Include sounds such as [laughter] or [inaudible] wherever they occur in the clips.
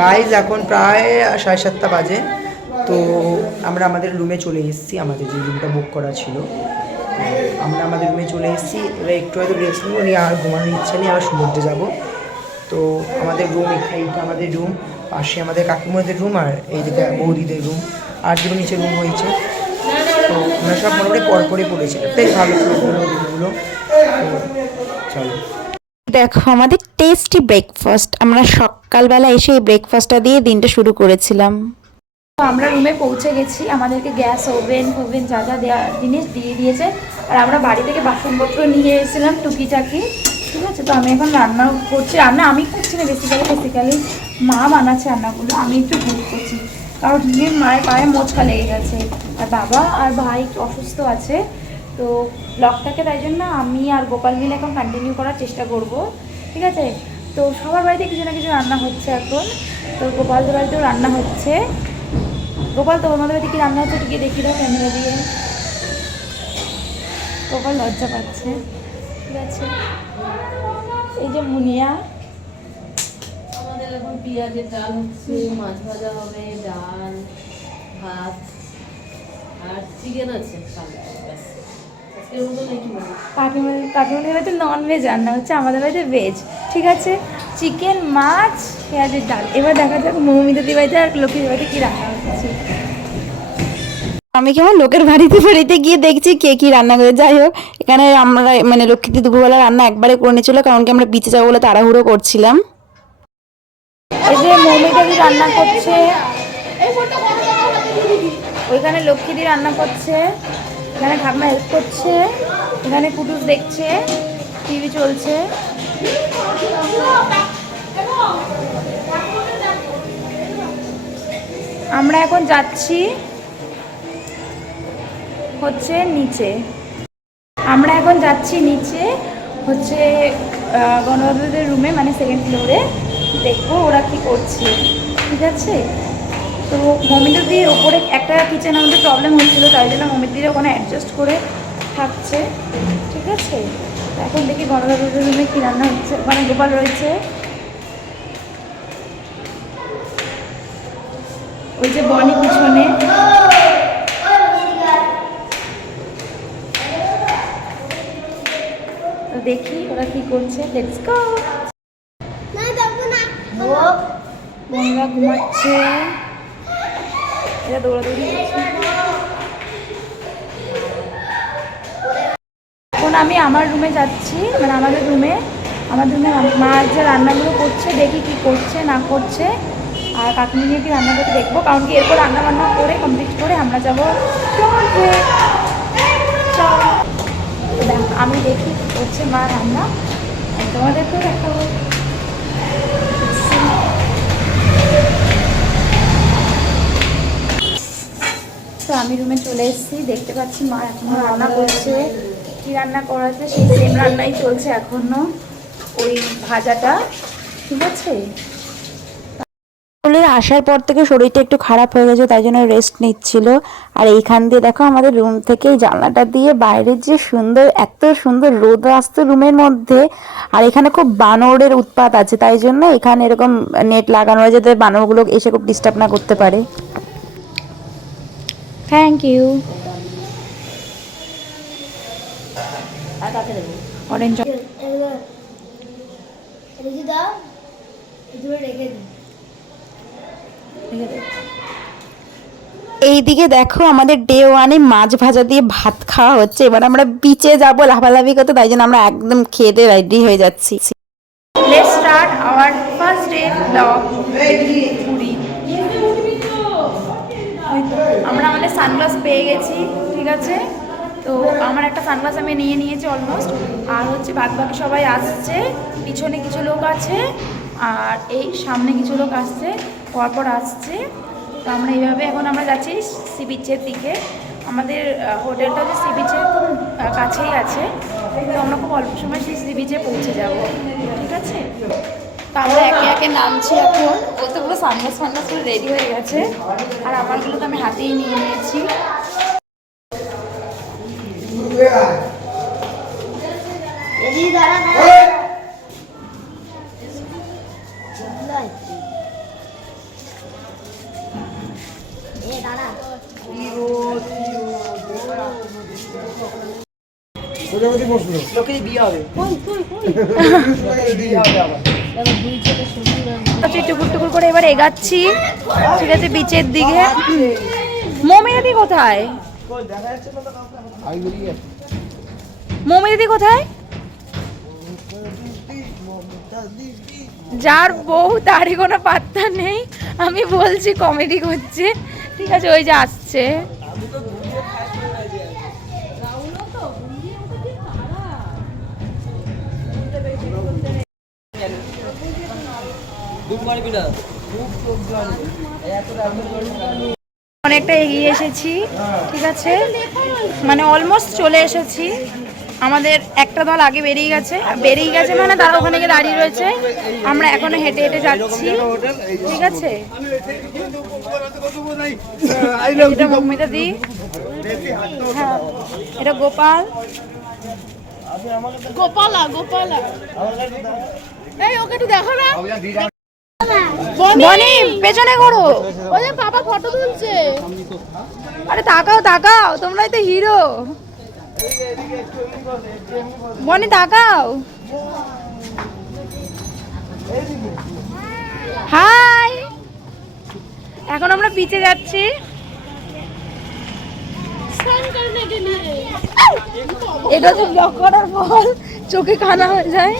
Guys এখন প্রায় সাড়ে সাতটা বাজে। তো আমরা আমাদের রুমে চলে এসেছি, আমাদের যে রুমটা বুক করা ছিল। আমরা আমাদের রুমে চলে এসেছি। এবার একটু হয়তো রেস্ট নেব, নিয়ে আর ঘুমানোর ইচ্ছা নেই, আবার সমুদ্রে যাব। তো আমাদের রুম এইটা আমাদের রুম পাশে আমাদের কাকিমাদের রুম আর এইদিকে বৌদিদের রুম আর দুটো নিচে রুম হয়েছে। তো আমরা সব মোটামুটি পরপরই পড়েছিলাম বেশ ভালো রুমগুলো তো চলো। দেখো, আমাদের টেস্টি ব্রেকফাস্ট আমরা সকালবেলা এসে এই ব্রেকফাস্টটা দিয়ে দিনটা শুরু করেছিলাম। তো আমরা রুমে পৌঁছে গেছি। আমাদেরকে গ্যাস ওভেন ওভেন যা যা দেওয়া জিনিস দিয়ে দিয়েছে। আর আমরা বাড়ি থেকে বাসনপত্র নিয়ে এসেছিলাম টুকিটাকি। ঠিক আছে? তো আমি এখন রান্না করছি। রান্না আমি করছি না বেসিক্যালি বেসিক্যালি মা বানাচ্ছে রান্নাগুলো। আমি একটু হেল্প করছি। কারণ মায়ের পায়ে মোচকা লেগে গেছে। আর বাবা আর ভাই একটু অসুস্থ আছে। তো ব্লগটাকে, তাই জন্য আমি আর গোপাল মিলে এখন কন্টিনিউ করার চেষ্টা করব, ঠিক আছে? তো সবার বাড়িতে কিছু না কিছু রান্না হচ্ছে এখন। তো গোপালদের বাড়িতেও রান্না হচ্ছে। গোপাল, তো আমাদের বাড়িতে কি রান্না হচ্ছে টিকে দেখি দাও ক্যামেরা দিয়ে। গোপাল লজ্জা পাচ্ছে। ঠিক আছে? এই যে মুনিয়া। আমাদের এখন পেঁয়াজের ডাল হচ্ছে, মাছ ভাজা হবে, ডাল, ভাত, আর চিকেন আছে কাকিমার কাকিমাদের বাড়িতে নন ভেজ রান্না হচ্ছে, আমাদের বাড়িতে ভেজ ঠিক আছে? চিকেন মাছ, পেঁয়াজের ডাল। এবার দেখা যাক মৌমিতাদি বাড়িতে আর লক্ষ্মীর বাড়িতে কি রান্না হচ্ছে। আমি কেমন লোকের বাড়িতে বাড়িতে গিয়ে দেখছি কে কি রান্না করে। যাই হোক, এখানে আমরা মানে লক্ষ্মীতে দুপুরবেলা রান্না একবারে করে নিয়েছিল, কারণ কি আমরা বিচে যাব বলে তাড়াহুড়ো করছিলাম। এই যে মৌমিতাদি রান্না করছে, ওইখানে লক্ষ্মীদি রান্না করছে। এখানে ঠাকুমা হেল্প করছে, এখানে কুটুস দেখছে টিভি চলছে। আমরা এখন যাচ্ছি হচ্ছে নিচে। আমরা এখন যাচ্ছি নিচে হচ্ছে গণবাবুদের রুমে মানে সেকেন্ড ফ্লোরে দেখব ওরা কি করছে। ঠিক আছে? তো মমিতাদির ওপরে একটা কিচেন আমাদের প্রবলেম হচ্ছিল তাই জন্য মমিতাদির ওখানে অ্যাডজাস্ট করে থাকছে। ঠিক আছে? এখন দেখি গণবাবুদের রুমে কী রান্না হচ্ছে। ওখানে গোপাল রয়েছে। ওই যে বনি পিছনে। তো দেখি ওরা কি করছে। লেটস গো বোনরা ঘুমাচ্ছে। এরা দৌড়াদৌড়ি এখন আমি আমার রুমে যাচ্ছি মানে আমাদের রুমে আমার রুমে মা যে রান্নাগুলো করছে, দেখি কি করছে, না করছে। আর কাকিমি নিয়ে কি রান্না করতে দেখব, কারণ কি এরপর রান্না বান্না করে কমপ্লিট করে আমরা যাব আমি দেখি করছে মা রান্না। তোমাদেরকেও দেখাবো। তো আমি রুমে চলে এসেছি। দেখতে পাচ্ছি মা এখনও রান্না করছে। কি রান্না করাছে সেই সেম রান্নাই চলছে এখনও। ওই ভাজাটা। ঠিক আছে? আসার পর থেকে শরীরটা একটু খারাপ হয়ে গেছে, তাই জন্য রেস্ট নিচ্ছিল। আর এইখান দিয়ে দেখো আমাদের রুম থেকে জানলাটা দিয়ে বাইরের যে সুন্দর, এত সুন্দর রোদ আসতো রুমের মধ্যে, আর এখানে খুব বানরের উৎপাত আছে, তাই জন্য এখানে এরকম নেট লাগানো হয় যাতে বানরগুলো এসে খুব ডিস্টার্ব না করতে পারে। থ্যাংক ইউ অরেঞ্জ এইদিকে দেখো আমাদের ডে ওয়ানে মাছ ভাজা দিয়ে ভাত খাওয়া হচ্ছে। এবার আমরা বিচে যাব লাভালাভি করতে তাই জন্য আমরা একদম খেতে রেডি হয়ে যাচ্ছি। Let's start our first day blog Puri ওই তো, আমরা আমাদের সানগ্লাস পেয়ে গেছি, ঠিক আছে? তো আমার একটা সানগ্লাস আমি নিয়ে নিয়েছি অলমোস্ট আর হচ্ছে বাদ বাকি সবাই আসছে, পিছনে কিছু লোক আছে, আর এই সামনে কিছু লোক আসছে, পরপর আসছে। তো আমরা এইভাবে এখন আমরা যাচ্ছি সি বিচের দিকে। আমাদের হোটেলটা যে সি বিচের খুব কাছেই আছে। তো আমরা খুব অল্প সময় সেই সি বিচে পৌঁছে যাব, ঠিক আছে? তো আমরা একে একে নামছি এখন। ও তো পুরো সানগ্লাস ফানগ্লাস করে রেডি হয়ে গেছে। আর আমারগুলো তো আমি হাতেই নিয়ে নিয়েছি। লোকেরই বিয়ে হবে। [laughs] বিয়ে হবে আবার। টুকুর টুকুর করে এবার এগাচ্ছি। ঠিক আছে বিচের দিকে। কোথায়? কোথায়? যার বউ, তারই কোনো পাত্তা নেই। আমি বলছি কমেডি করছে। ঠিক আছে, ওই যে আসছে। অনেকটা এগিয়ে এসেছি ঠিক আছে? মানে অলমোস্ট চলে এসেছি। আমাদের একটা দল আগে বেরিয়ে গেছে। বেরিয়ে গেছে মানে তারা ওখানে গিয়ে দাঁড়িয়ে রয়েছে। আমরা এখনও হেঁটে হেঁটে যাচ্ছি ঠিক আছে? এটা মমিতা দি। হ্যাঁ এটা গোপাল। গোপালা গোপালা। এই ওকে একটু দেখো না। বনি! পেছনে করো ওই বাবা ফটো তুলছে। আরে তাকাও তাকাও তোমরাই তো হিরো। বনি তাকাও। হাই! এখন আমরা বিচে যাচ্ছি। এটা হচ্ছে ব্লক করার পর চোখে কানা হয়ে যায়।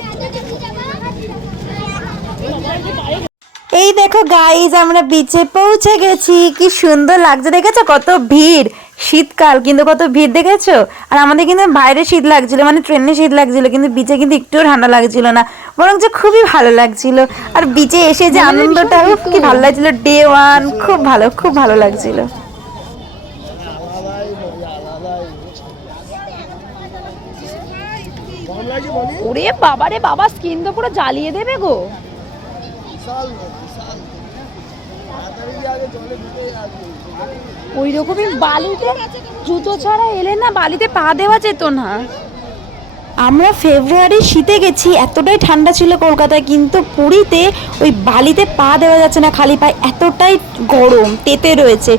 এই দেখো গাইজ আমরা বিচে পৌঁছে গেছি। কি সুন্দর লাগছে দেখেছ? কত ভিড়। শীতকাল কিন্তু কত ভিড় দেখেছ? আর আমাদের কিন্তু বাইরে শীত লাগছিল মানে ট্রেনে শীত লাগছিল কিন্তু বিচে কিন্তু একটুও ঠান্ডা লাগছিল না। বরং যে খুবই ভালো লাগছিল। আর বিচে এসে যে আনন্দটা কি ভালো লাগছিল। ডে ওয়ান খুব ভালো খুব ভালো লাগছিল। ওরে বাবা রে বাবা স্কিন তো পুরো জ্বালিয়ে দেবে গো। ওই রকমই বালিতে জুতো ছাড়া এলে না বালিতে পা দেওয়া যেত না। আমরা ফেব্রুয়ারি শীতে গেছি, এতটাই ঠান্ডা ছিল কলকাতায়, কিন্তু পুরীতে ওই বালিতে পা দেওয়া যাচ্ছে না খালি পায়ে, এতটাই গরম, তেতে রয়েছে।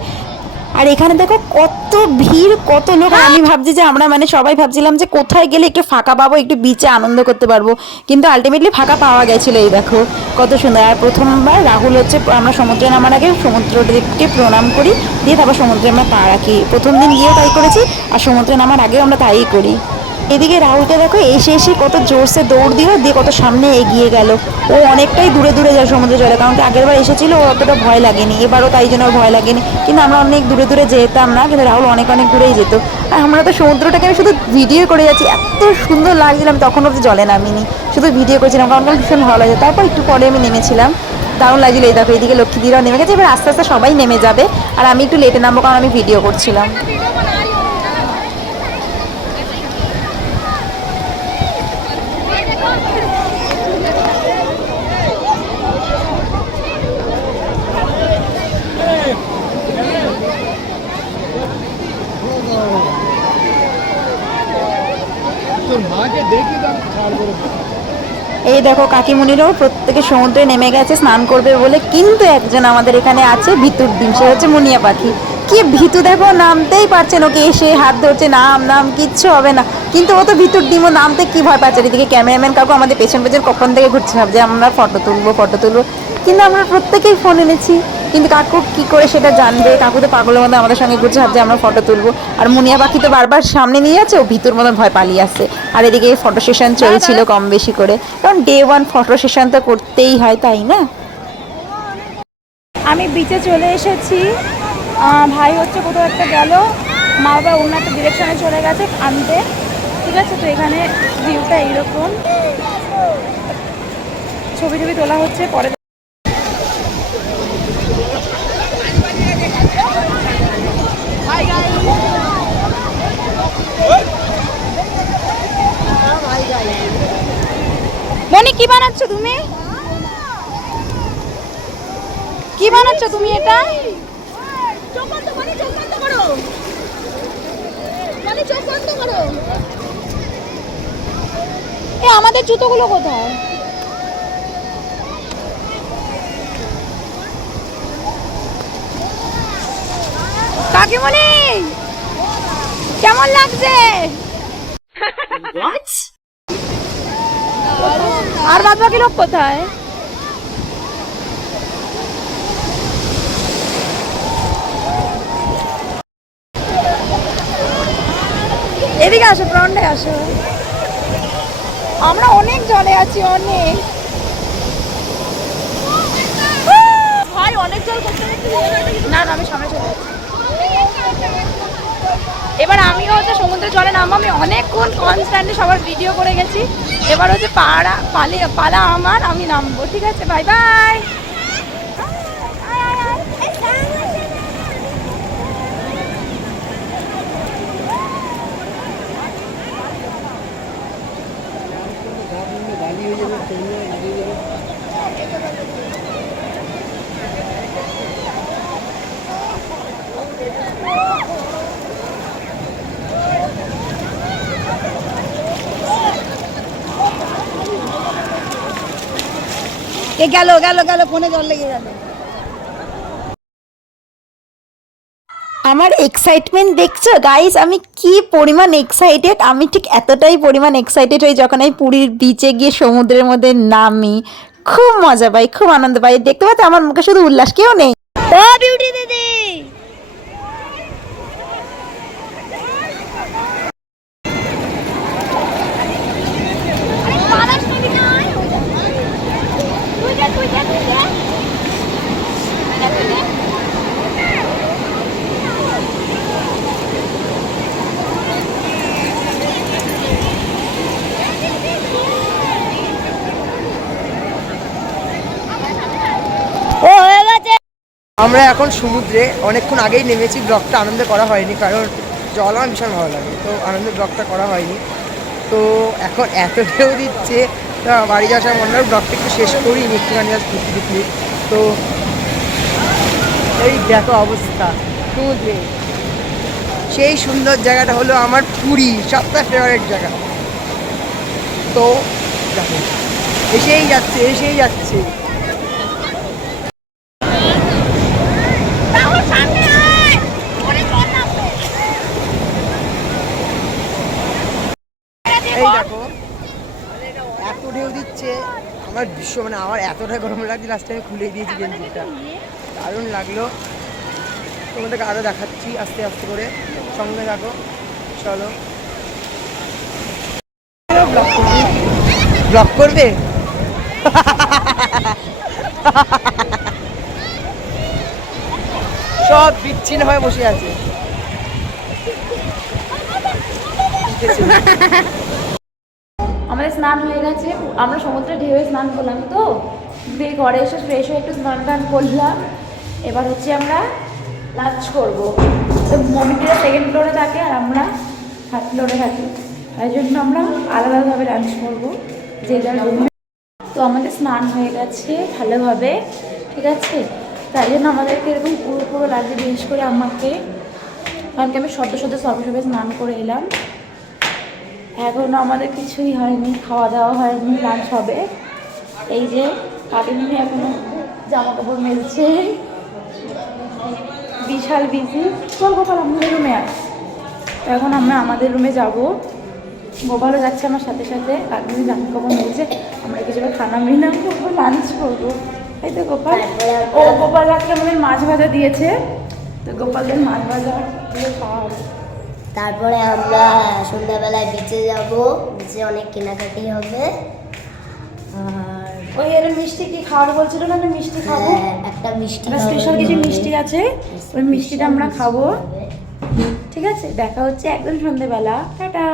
আর এখানে দেখো কত ভিড় কত লোক। আর আমি ভাবছি যে আমরা মানে সবাই ভাবছিলাম যে কোথায় গেলে একটু ফাঁকা পাবো একটু বিচে আনন্দ করতে পারব। কিন্তু আলটিমেটলি ফাঁকা পাওয়া গেছিল এই দেখো কত সুন্দর। আর প্রথমবার রাহুল হচ্ছে আমরা সমুদ্রে নামার আগে সমুদ্রদেবকে প্রণাম করি দিয়ে তারপর সমুদ্রে আমরা পা রাখি। প্রথম দিন গিয়েও তাই করেছি আর সমুদ্রে নামার আগেও আমরা তাই করি। এদিকে রাহুলকে দেখো এসে এসে কত জোরসে দৌড় দিল, দিয়ে কত সামনে এগিয়ে গেল। ও অনেকটাই দূরে দূরে যায় সমুদ্রে জলে কারণ আগের বার এসেছিল ও অতটা ভয় লাগেনি। এবারও তাই জন্য ভয় লাগেনি। কিন্তু আমরা অনেক দূরে দূরে যেতাম না, কিন্তু রাহুল অনেক অনেক দূরেই যেত। আর আমরা তো সমুদ্রটাকে আমি শুধু ভিডিও করে যাচ্ছি, এত সুন্দর লাগছিলাম, তখন অব্দি জলে নামিনি। শুধু ভিডিও করছিলাম, কারণ আমার ভীষণ ভালো লাগে তারপর একটু পরে আমি নেমেছিলাম। দারুণ লাগছিল এই দেখো এইদিকে লক্ষ্মীদিরাও নেমে গেছে, এবার আস্তে আস্তে সবাই নেমে যাবে। আর আমি একটু লেটে নামবো, কারণ আমি ভিডিও করছিলাম। এই দেখো কাকিমুনিরাও প্রত্যেকে সমুদ্রে নেমে গেছে, স্নান করবে বলে কিন্তু একজন আমাদের এখানে আছে ভিতুর ডিম, সে হচ্ছে মুনিয়া পাখি। কি ভিতু দেখো, নামতেই পারছেন ওকে এসে, হাত ধরছে, নাম নাম, কিচ্ছু হবে না। কিন্তু ও তো ভিতুর ডিমও নামতে কি ভয় পাচ্ছে? এদিকে ক্যামেরাম্যান কাকু আমাদের পেছন পেছন কখন থেকে ঘুরছে, ভাবছে আমরা ফটো তুলবো ফটো তুলবো। কিন্তু আমরা প্রত্যেকেই ফোন এনেছি। কিন্তু কাকু কি করে সেটা জানবে? কাকু তো পাগলের মধ্যে আমাদের সঙ্গে ঘুরছে ভাবছে আমরা ফটো তুলবো। আর মুনিয়া পাখি তো বারবার সামনে নিয়ে যাচ্ছে ও ভিতর মতন ভয় পালিয়ে আসছে। আর এদিকে ফটো সেশন চলছিল কম বেশি করে। কারণ ডে ওয়ান ফটো সেশন তো করতেই হয় তাই না? আমি বিচে চলে এসেছি। ভাই হচ্ছে কোথাও একটা গেল। মা বাবা অন্য একটা ডিরেকশনে চলে গেছে আনতে। ঠিক আছে তো এখানে ভিউটা এইরকম। ছবি ছবি তোলা হচ্ছে পরে মনি কি বানাচ্ছ তুমি কি বানাচ্ছ তুমি এটা? এ আমাদের জুতোগুলো কোথায়? কাকিমণি কেমন লাগছে? আর বাদ বাকি লোক কোথায়? এদিকে আসো ফ্রন্টে আসো। আমরা অনেক জলে আছি, অনেক। ভাই, অনেক জল না না, আমি সামনে চলে এবার আমিও হচ্ছে সমুদ্রের জলে নামবো। আমি অনেকক্ষণ কনস্ট্যান্টলি সবার ভিডিও করে গেছি। এবার হচ্ছে পাড়া, পালি, পালা আমার, আমি নামবো, ঠিক আছে? বাই বাই এ গেল গেল গেল ফোনে জল লেগে গেল। আমার এক্সাইটমেন্ট দেখছ? গাইস আমি কি পরিমাণ এক্সাইটেড আমি ঠিক এতটাই পরিমাণ এক্সাইটেড হই যখন আমি পুরীর বিচে গিয়ে সমুদ্রের মধ্যে নামি। খুব মজা পাই খুব আনন্দ পাই। দেখতে পাচ্ছি আমার মুখে শুধু উল্লাস কেউ নেই। ও বিউটি দিদি ও হয়ে গেছে আমরা এখন সমুদ্রে অনেকক্ষণ আগেই নেমেছি ব্লগটা আনন্দ করা হয়নি, কারণ জল আমার ভীষণ ভালো লাগে, তো আনন্দের ব্লগটা করা হয়নি। তো এখন এত ঢেউ দিচ্ছে বাড়ি যাওয়ার সময় মনে হয় ব্লগটা একটু শেষ করিনি, একটুখানি আজ ঘুরতে ঘুরতে। তো এই দেখো অবস্থা, সমুদ্রে। সেই সুন্দর জায়গাটা হলো আমার পুরী সবটা ফেভারিট জায়গা। তো দেখো, এসেই যাচ্ছে এসেই যাচ্ছে। এই দেখো এত ঢেউ দিচ্ছে। আমার বিশ্ব মানে আমার এতটা গরম লাগছে লাস্টে আমি খুলে দিয়েছি গেঞ্জিটা। দারুণ লাগল। তোমাদেরকে আরও দেখাচ্ছি আস্তে আস্তে করে। সঙ্গে থাকো চলো। ব্লক করবে? ব্লক করবে? সব বিচ্ছিন্ন হয়ে বসে আছে। আমাদের স্নান হয়ে গেছে, আমরা সমুদ্রে ঢেউয়ে স্নান করলাম তো। দিয়ে ঘরে এসে ফ্রেশ হয়ে একটু স্নান টান করলাম। এবার হচ্ছে আমরা লাঞ্চ করব। তো মমিটিরা সেকেন্ড ফ্লোরে থাকে আর আমরা থার্ড ফ্লোরে থাকি। তাই জন্য আমরা আলাদা আলাদাভাবে লাঞ্চ করব, যে যার তো আমাদের স্নান হয়ে গেছে ভালোভাবে, ঠিক আছে? তাই জন্য আমাদেরকে এরকম পুরো পুরো লাগছে, বিশেষ করে আমাকে। কারণ কি আমি সদ্য সদ্য সবে স্নান করে এলাম। এখনও আমাদের কিছুই হয়নি খাওয়া দাওয়া হয়নি লাঞ্চ হবে। এই যে কাটিনি এখনও জামা কাপড় মেলছে। বিশাল বিজি চল গোপাল আমাদের রুমে আয়। তো এখন আমরা আমাদের রুমে যাব। গোপালও যাচ্ছে আমার সাথে সাথে কাকিনি জামা কাপড় মেলছে। আমরা কিছু খানা মিনা করব লাঞ্চ করব। এই তো গোপাল। ও গোপাল আজকে আমাদের মাছ ভাজা দিয়েছে। তো গোপালদের মাছ ভাজা দিয়ে খাওয়া হবে। তারপরে আমরা সন্ধ্যাবেলায় বেঁচে যাব। বেঁচে অনেক কেনাকাটি হবে। আর ওই এর মিষ্টি কি খাওয়ার বলছিল না আমি মিষ্টি খাব? হ্যাঁ, একটা মিষ্টি স্পেশাল কিছু মিষ্টি আছে ওই মিষ্টিটা আমরা খাব। ঠিক আছে দেখা হচ্ছে একদম সন্ধেবেলা টাটা।